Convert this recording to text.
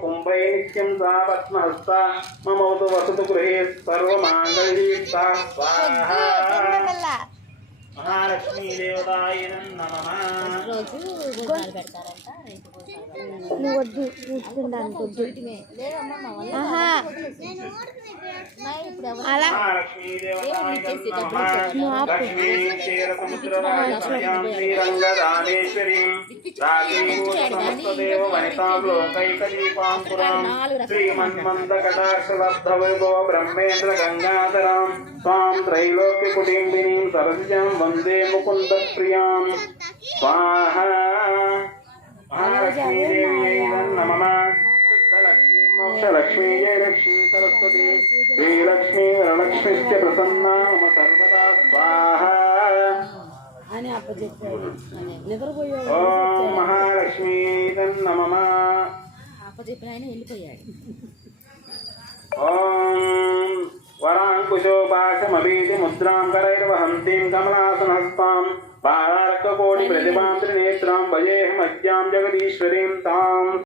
कुम्भै नित्यं सा पद्महस्ता ममौतु वसतु गृहे सर्वमाङ्गल्ययुक्ता स्वाहा महालक्ष्मी देवताय नमः। ब्रह्मेन्द्र गंगाधरां स्वां त्रैलोक्य कुटिम्बिनीं सरसिजां वंदे मुकुंद प्रियां स्वाहा महालक्ष्मी देव्यै नमः। मोक्षलक्ष्मी जयलक्ष्मी सरस्वती श्रीलक्ष्मी वरलक्ष्मीश्च प्रसन्ना मम सर्वदा स्वाहा। ओम महालक्ष्मी नमः। ओम वरांकुशोपाशमभीति मुद्रां करैर्वहन्तीं कमलासनहस्तां बालार्ककोटिप्रतिभां त्रिनेत्रां भजेऽहमद्यां जगदीश्वरीं ताम्।